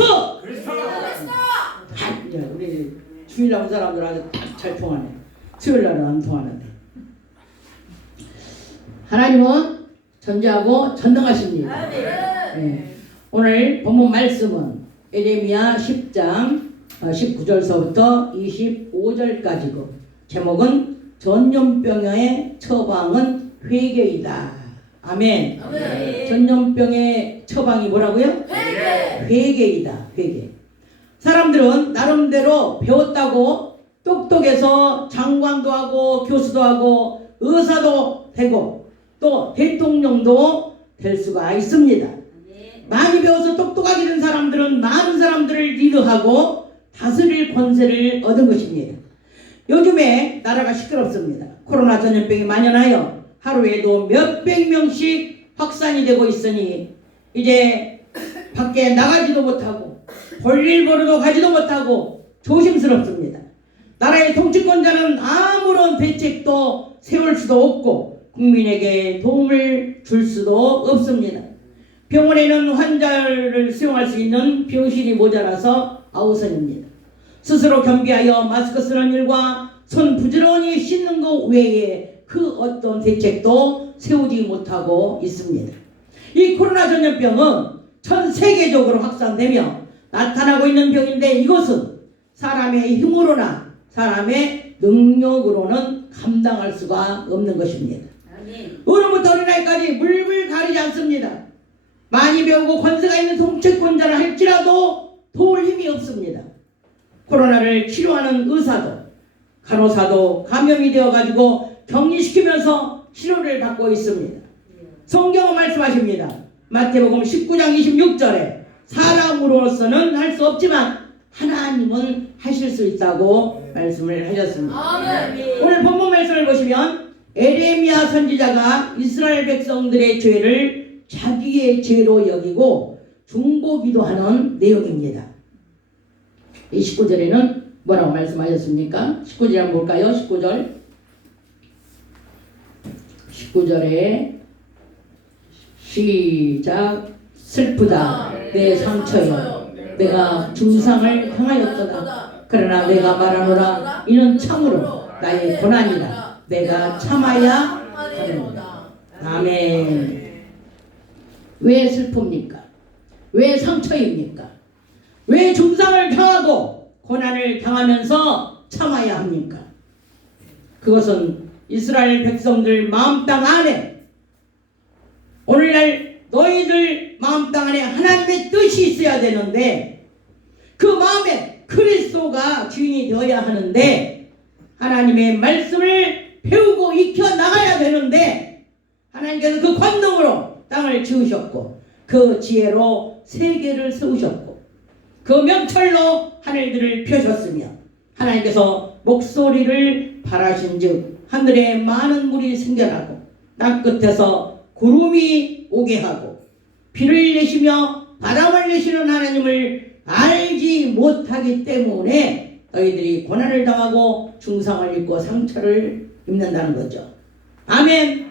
그리스도. 그리스도. 우리 주일 나온 사람들 아주 잘 통하네. 수요일 날은 안 통하는데. 하나님은 전지하고 전능하십니다. 네. 오늘 본문 말씀은 에레미야 10장 19절서부터 25절까지고 제목은 전염병의 처방은 회개이다. 아멘. 전염병의 처방이 뭐라고요? 회개이다. 회개. 사람들은 나름대로 배웠다고 똑똑해서 장관도 하고 교수도 하고 의사도 되고 또 대통령도 될 수가 있습니다. 많이 배워서 똑똑하게 된 사람들은 많은 사람들을 리드하고 다스릴 권세를 얻은 것입니다. 요즘에 나라가 시끄럽습니다. 코로나 전염병이 만연하여 하루에도 몇백 명씩 확산이 되고 있으니 이제 밖에 나가지도 못하고 볼일 보러도 가지도 못하고 조심스럽습니다. 나라의 통치권자는 아무런 대책도 세울 수도 없고 국민에게 도움을 줄 수도 없습니다. 병원에는 환자를 수용할 수 있는 병실이 모자라서 아우성입니다. 스스로 겸비하여 마스크 쓰는 일과 손 부지런히 씻는 것 외에 그 어떤 대책도 세우지 못하고 있습니다. 이 코로나 전염병은 전 세계적으로 확산되며 나타나고 있는 병인데 이것은 사람의 힘으로나 사람의 능력으로는 감당할 수가 없는 것입니다. 어른부터 어린아이까지 물불 가리지 않습니다. 많이 배우고 권세가 있는 통치권자라 할지라도 도울 힘이 없습니다. 코로나를 치료하는 의사도 간호사도 감염이 되어가지고 격리시키면서 치료를 받고 있습니다. 성경은 말씀하십니다. 마태복음 19장 26절에 사람으로서는 할 수 없지만 하나님은 하실 수 있다고 말씀을 하셨습니다. 오늘 본문 말씀을 보시면 에레미야 선지자가 이스라엘 백성들의 죄를 자기의 죄로 여기고 중보기도하는 내용입니다. 이 19절에는 뭐라고 말씀하셨습니까? 19절 한번 볼까요? 19절에 시작. 슬프다 내 상처여 내가 중상을 당하였도다. 그러나 내가 말하노라 이는 참으로 나의 고난이라 내가 참아야 하느니라. 아멘. 왜 슬픕니까? 왜 상처입니까? 왜 중상을 당하고 고난을 당하면서 참아야 합니까? 그것은 이스라엘 백성들 마음 땅 안에 오늘날 너희들 마음 땅 안에 하나님의 뜻이 있어야 되는데 그 마음에 그리스도가 주인이 되어야 하는데 하나님의 말씀을 배우고 익혀 나가야 되는데 하나님께서 그 권능으로 땅을 지으셨고 그 지혜로 세계를 세우셨고 그 명철로 하늘들을 펴셨으며 하나님께서 목소리를 발하신즉 하늘에 많은 물이 생겨나고 땅 끝에서 구름이 오게 하고 비를 내시며 바람을 내시는 하나님을 알지 못하기 때문에 너희들이 고난을 당하고 중상을 입고 상처를 입는다는 거죠. 아멘.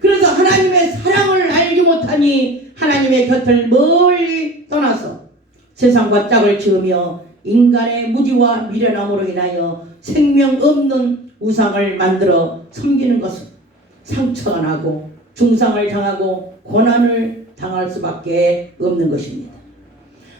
그래서 하나님의 사랑을 알지 못하니 하나님의 곁을 멀리 떠나서 세상과 짝을 지으며 인간의 무지와 미련함으로 인하여 생명 없는 우상을 만들어 섬기는 것은 상처가 나고 중상을 당하고 고난을 당할 수밖에 없는 것입니다.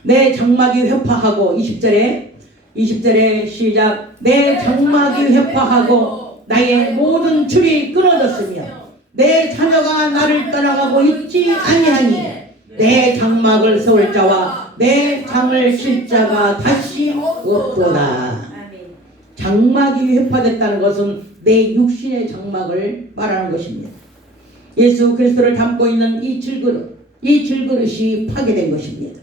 내 장막이 회파하고 20절에 시작. 내 장막이 회파하고 나의 모든 줄이 끊어졌으며 내 자녀가 나를 따라가고 있지 아니하니 내 장막을 세울 자와 내 장을 칠 자가 다시 없도다. 장막이 회파됐다는 것은 내 육신의 장막을 말하는 것입니다. 예수 그리스도를 담고 있는 이 질그릇이 파괴된 것입니다.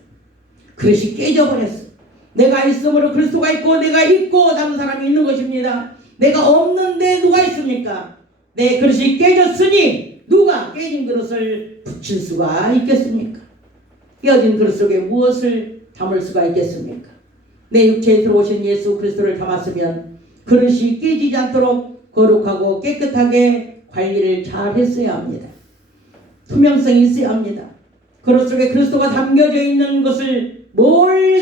그릇이 깨져버렸어. 내가 있으므로 그리스도가 있고 내가 있고 다른 사람이 있는 것입니다. 내가 없는데 누가 있습니까? 내 그릇이 깨졌으니 누가 깨진 그릇을 붙일 수가 있겠습니까? 깨어진 그릇 속에 무엇을 담을 수가 있겠습니까? 내 육체에 들어오신 예수 그리스도를 담았으면 그릇이 깨지지 않도록 거룩하고 깨끗하게 관리를 잘 했어야 합니다. 투명성이 있어야 합니다. 그릇 속에 그리스도가 담겨져 있는 것을 멀리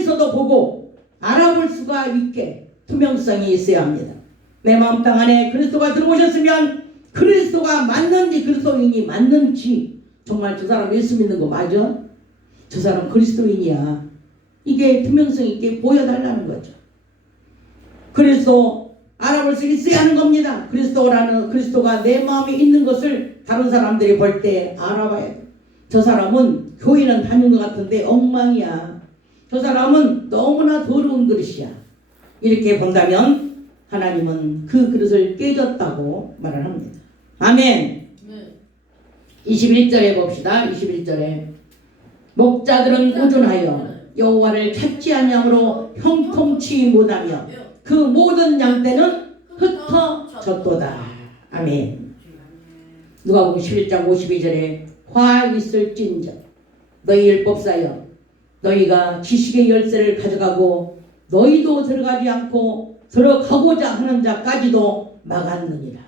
수가 있게 투명성이 있어야 합니다. 내 마음 땅 안에 그리스도가 들어오셨으면 그리스도가 맞는지 그리스도인이 맞는지 정말 저 사람 예수 믿는 거 맞아? 저 사람 그리스도인이야. 이게 투명성 있게 보여달라는 거죠. 그리스도 알아볼 수 있어야 하는 겁니다. 그리스도가 내 마음에 있는 것을 다른 사람들이 볼 때 알아봐야 돼. 저 사람은 교회는 다닌 것 같은데 엉망이야. 저 사람은 너무나 더러운 그릇이야. 이렇게 본다면 하나님은 그 그릇을 깨졌다고 말을 합니다. 아멘. 21절에 봅시다. 21절에 목자들은 우둔하여 여호와를 찾지 아니함으로 형통치 못하며 그 모든 양떼는 흩어졌도다. 아멘. 누가복음 11장 52절에 화 있을진저 너희 율법사여 너희가 지식의 열쇠를 가져가고 너희도 들어가지 않고 들어가고자 하는 자까지도 막았느니라.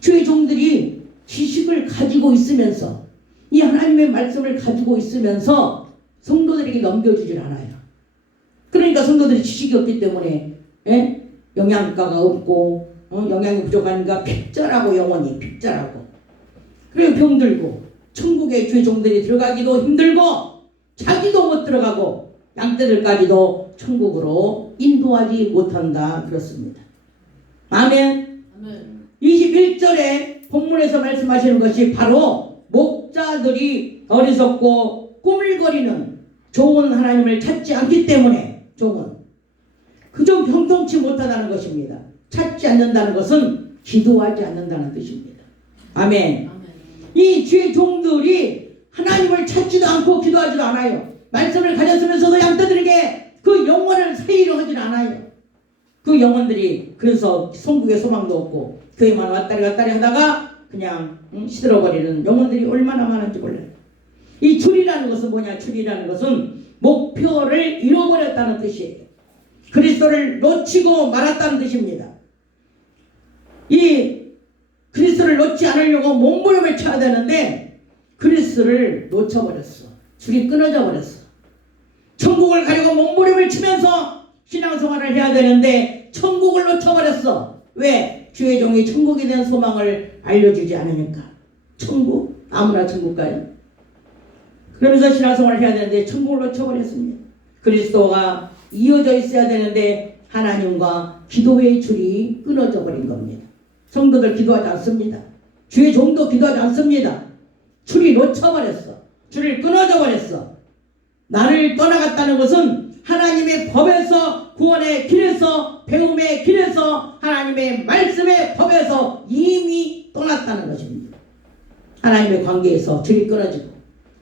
주의 종들이 지식을 가지고 있으면서 이 하나님의 말씀을 가지고 있으면서 성도들에게 넘겨주질 않아요. 그러니까 성도들이 지식이 없기 때문에 영양가가 없고 영양이 부족하니까 핍절하고 영혼이 핍절하고 그리고 병들고 천국에 주의 종들이 들어가기도 힘들고 자기도 못 들어가고 양떼들까지도 천국으로 인도하지 못한다. 그렇습니다. 아멘. 21절에 본문에서 말씀하시는 것이 바로 목자들이 어리석고 꾸물거리는 종은 하나님을 찾지 않기 때문에 종은 그저 형통치 못하다는 것입니다. 찾지 않는다는 것은 기도하지 않는다는 뜻입니다. 아멘. 이 주의 종들이 하나님을 찾지도 않고 기도하지도 않아요. 말씀을 가졌으면서도 양떼들에게 그 영혼을 세이려 하질 않아요. 그 영혼들이 그래서 천국의 소망도 없고 교회만 왔다리 갔다리 하다가 그냥 시들어버리는 영혼들이 얼마나 많은지 몰라요. 이 줄이라는 것은 뭐냐? 줄이라는 것은 목표를 잃어버렸다는 뜻이에요. 그리스도를 놓치고 말았다는 뜻입니다. 이 그리스도를 놓지 않으려고 몸부림을 쳐야 되는데 그리스도를 놓쳐버렸어. 줄이 끊어져 버렸어. 천국을 가려고 몸부림을 치면서 신앙생활을 해야 되는데 천국을 놓쳐버렸어. 왜? 주의 종이 천국에 대한 소망을 알려주지 않으니까. 천국? 아무나 천국 가요? 그러면서 신앙생활을 해야 되는데 천국을 놓쳐버렸습니다. 그리스도가 이어져 있어야 되는데 하나님과 기도의 줄이 끊어져 버린 겁니다. 성도들 기도하지 않습니다. 주의 종도 기도하지 않습니다. 줄이 놓쳐버렸어. 줄을 끊어져 버렸어. 나를 떠나갔다는 것은 하나님의 법에서 구원의 길에서 배움의 길에서 하나님의 말씀의 법에서 이미 떠났다는 것입니다. 하나님의 관계에서 줄이 끊어지고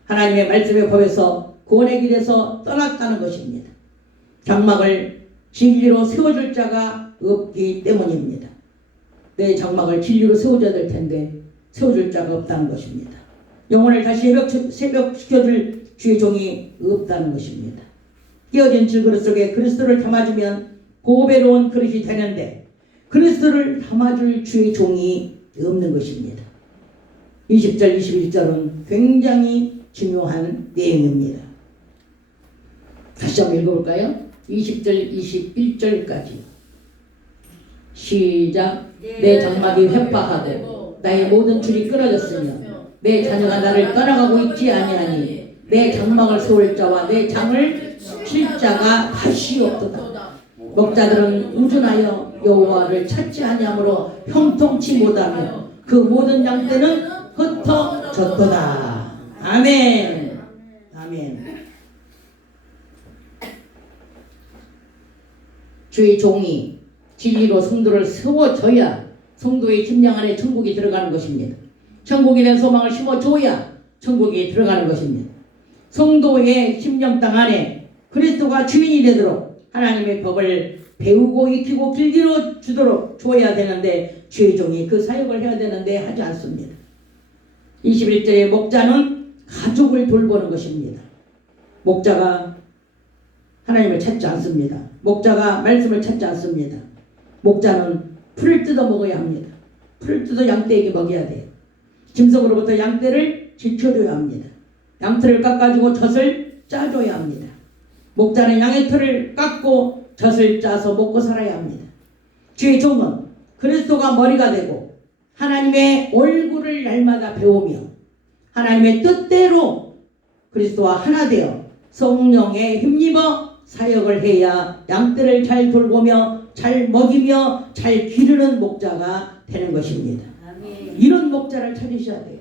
하나님의 말씀의 법에서 구원의 길에서 떠났다는 것입니다. 장막을 진리로 세워줄 자가 없기 때문입니다. 내 장막을 진리로 세워줘야 될 텐데 세워줄 자가 없다는 것입니다. 영혼을 다시 새벽시켜줄 주의 종이 없다는 것입니다. 깨어진 질그릇 속에 그리스도를 담아주면 고배로운 그릇이 되는데 그리스도를 담아줄 주의 종이 없는 것입니다. 20절 21절은 굉장히 중요한 내용입니다. 다시 한번 읽어볼까요? 20절 21절까지 시작. 내 장막이 회파하고 나의 모든 줄이 끊어졌으며 내 자녀가 나를 떠나가고 있지 아니하니 내 장막을 세울 자와 내 장을 칠 자가 다시 없도다. 목자들은 우둔하여 여호와를 찾지 아니하므로 형통치 못하며 그 모든 양떼는 흩어졌도다. 아멘. 아멘. 주의 종이 진리로 성도를 세워줘야 성도의 심령 안에 천국이 들어가는 것입니다. 천국에 대한 소망을 심어줘야 천국에 들어가는 것입니다. 성도의 심령 땅 안에 그리스도가 주인이 되도록 하나님의 법을 배우고 익히고 길들여 주도록 줘야 되는데 주의 종이 그 사역을 해야 되는데 하지 않습니다. 21절에 목자는 가족을 돌보는 것입니다. 목자가 하나님을 찾지 않습니다. 목자가 말씀을 찾지 않습니다. 목자는 풀을 뜯어 먹어야 합니다. 풀을 뜯어 양떼에게 먹여야 돼요. 짐승으로부터 양떼를 지켜줘야 합니다. 양털을 깎아주고 젖을 짜줘야 합니다. 목자는 양의 털을 깎고 젖을 짜서 먹고 살아야 합니다. 주의 종은 그리스도가 머리가 되고 하나님의 얼굴을 날마다 배우며 하나님의 뜻대로 그리스도와 하나 되어 성령에 힘입어 사역을 해야 양떼를 잘 돌보며 잘 먹이며 잘 기르는 목자가 되는 것입니다. 아멘. 이런 목자를 찾으셔야 돼요.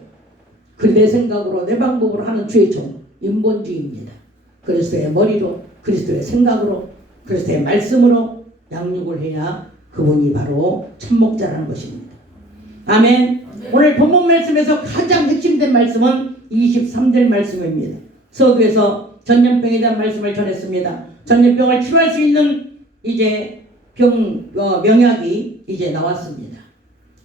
내 생각으로 내 방법으로 하는 주의 종 인본주의입니다. 그리스도의 머리로 그리스도의 생각으로 그리스도의 말씀으로 양육을 해야 그분이 바로 참목자라는 것입니다. 아멘. 오늘 본문 말씀에서 가장 핵심된 말씀은 23절 말씀입니다. 서두에서 전염병에 대한 말씀을 전했습니다. 전염병을 치료할 수 있는 이제 명약이 이제 나왔습니다.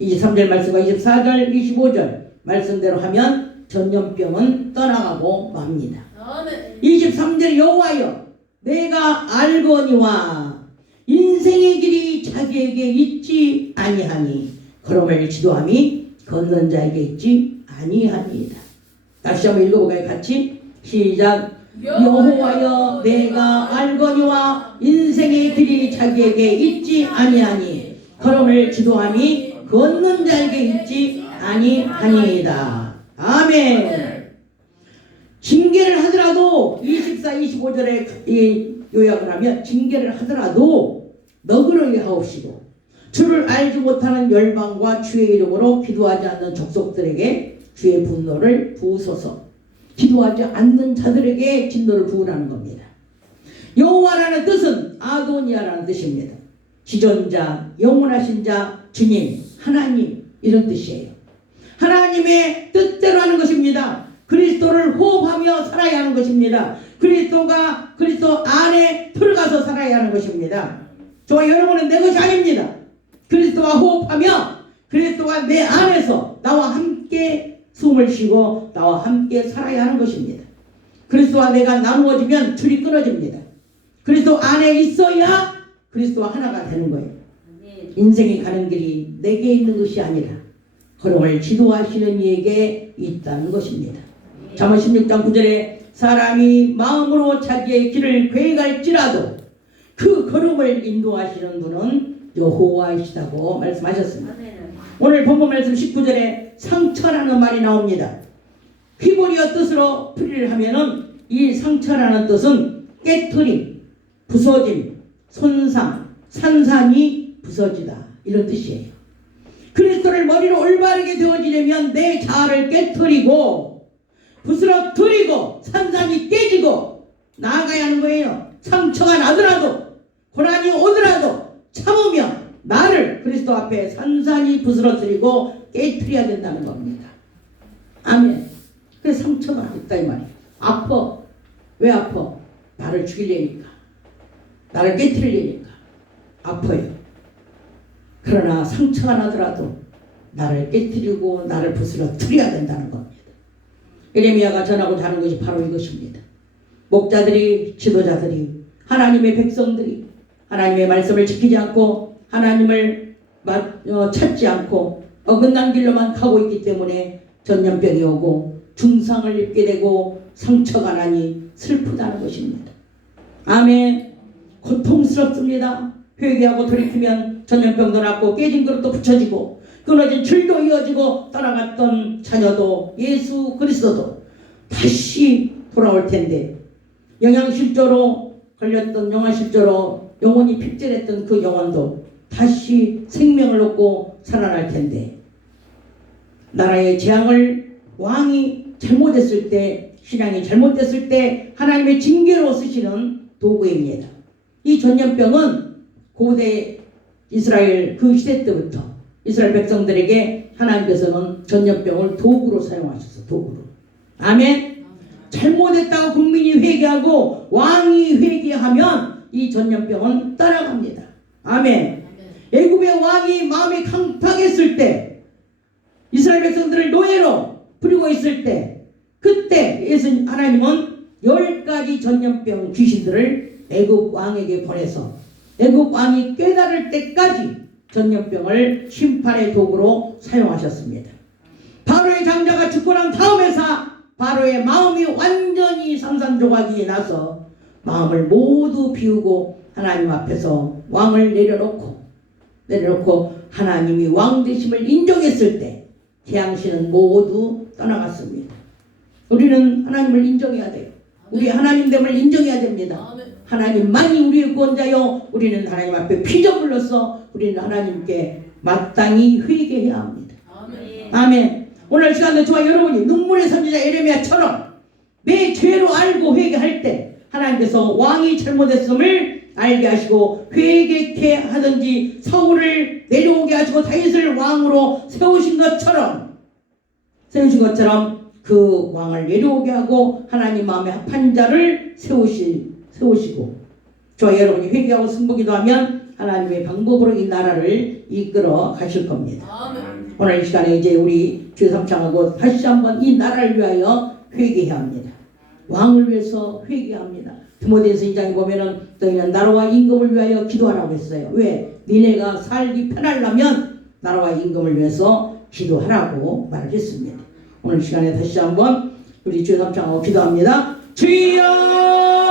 23절 말씀과 24절 25절 말씀대로 하면 전염병은 떠나가고 맙니다. 23절 여호와여 내가 알거니와 인생의 길이 자기에게 있지 아니하니 걸음을 지도함이 걷는 자에게 있지 아니하니이다. 다시 한번 읽어볼까요? 같이 시작. 여호와여 내가 알거니와 인생의 길이 자기에게 있지 아니하니 걸음을 지도함이 걷는 자에게 있지 아니하니이다. 아멘. 징계를 하더라도 24, 25절에 요약을 하면 징계를 하더라도 너그러이 하옵시고 주를 알지 못하는 열방과 주의 이름으로 기도하지 않는 족속들에게 주의 분노를 부으소서. 기도하지 않는 자들에게 진노를 부으라는 겁니다. 여호와라는 뜻은 아도니아라는 뜻입니다. 지존자, 영원하신 자, 주님, 하나님 이런 뜻이에요. 하나님의 뜻대로 하는 것입니다. 그리스도를 호흡하며 살아야 하는 것입니다. 그리스도 안에 들어가서 살아야 하는 것입니다. 저와 여러분은 내 것이 아닙니다. 그리스도와 호흡하며 그리스도가 내 안에서 나와 함께 숨을 쉬고 나와 함께 살아야 하는 것입니다. 그리스도와 내가 나누어지면 줄이 끊어집니다. 그리스도 안에 있어야 그리스도와 하나가 되는 거예요. 인생이 가는 길이 내게 있는 것이 아니라 걸음을 지도하시는 이에게 있다는 것입니다. 잠언 16장 9절에 사람이 마음으로 자기의 길을 계획할지라도 그 걸음을 인도하시는 분은 여호와이시다고 말씀하셨습니다. 오늘 본문 말씀 19절에 상처라는 말이 나옵니다. 휘보리어 뜻으로 풀이를 하면은 이 상처라는 뜻은 깨트림, 부서짐, 손상, 산산이 부서지다 이런 뜻이에요. 그리스도를 머리로 올바르게 되어지려면 내 자아를 깨트리고 부스러뜨리고 산산이 깨지고 나아가야 하는 거예요. 상처가 나더라도 고난이 오더라도 참으며 나를 그리스도 앞에 산산이 부스러뜨리고 깨트려야 된다는 겁니다. 아멘. 그래서 상처가 있다 이 말이에요. 아파. 왜 아파? 나를 죽이려니까. 나를 깨트리려니까. 아파요. 그러나 상처가 나더라도 나를 깨트리고 나를 부스러뜨려야 된다는 겁니다. 예레미야가 전하고자 하는 것이 바로 이것입니다. 목자들이, 지도자들이, 하나님의 백성들이 하나님의 말씀을 지키지 않고 하나님을 찾지 않고 어긋난 길로만 가고 있기 때문에 전염병이 오고 중상을 입게 되고 상처가 나니 슬프다는 것입니다. 아멘. 고통스럽습니다. 회개하고 돌이키면 전염병도 낫고 깨진 그릇도 붙여지고 끊어진 줄도 이어지고 떠나갔던 자녀도 예수 그리스도도 다시 돌아올 텐데 영양실조로 걸렸던 영양실조로 영혼이 핍절했던 그 영혼도 다시 생명을 얻고 살아날 텐데 나라의 재앙을 왕이 잘못했을 때 신앙이 잘못됐을 때 하나님의 징계로 쓰시는 도구입니다. 이 전염병은 고대 이스라엘 그 시대 때부터 이스라엘 백성들에게 하나님께서는 전염병을 도구로 사용하셨어. 도구로. 아멘. 잘못했다고 국민이 회개하고 왕이 회개하면 이 전염병은 따라갑니다. 아멘. 애굽의 왕이 마음이 강팍했을 때 이스라엘 백성들을 노예로 부리고 있을 때 그때 예수 하나님은 10가지 전염병 귀신들을 애굽 왕에게 보내서 애굽 왕이 깨달을 때까지 전염병을 심판의 도구로 사용하셨습니다. 바로의 장자가 죽고 난 다음에서 바로의 마음이 완전히 산산조각이 나서 마음을 모두 비우고 하나님 앞에서 왕을 내려놓고 하나님이 왕 되심을 인정했을 때 태양신은 모두 떠나갔습니다. 우리는 하나님을 인정해야 돼요. 우리 하나님됨을 인정해야 됩니다. 하나님만이 우리의 구원자요, 우리는 하나님 앞에 피조물로서 우리는 하나님께 마땅히 회개해야 합니다. 아멘. 오늘 시간에 저와 여러분이 눈물의 선지자 예레미야처럼 내 죄로 알고 회개할 때 하나님께서 왕이 잘못했음을 알게 하시고 회개케 하든지 사울을 내려오게 하시고 다윗을 왕으로 세우신 것처럼 그 왕을 내려오게 하고 하나님 마음에 합한 자를 세우시고 저와 여러분이 회개하고 승복기도하면 하나님의 방법으로 이 나라를 이끌어 가실 겁니다. 오늘 이 시간에 이제 우리 주여 삼창하고 다시 한번 이 나라를 위하여 회개해야 합니다. 왕을 위해서 회개합니다. 디모데전서 2장에 보면은 너희는 나라와 임금을 위하여 기도하라고 했어요. 왜? 니네가 살기 편하려면 나라와 임금을 위해서 기도하라고 말을 했습니다. 오늘 시간에 다시 한번 우리 주여 삼창하고 기도합니다. 주여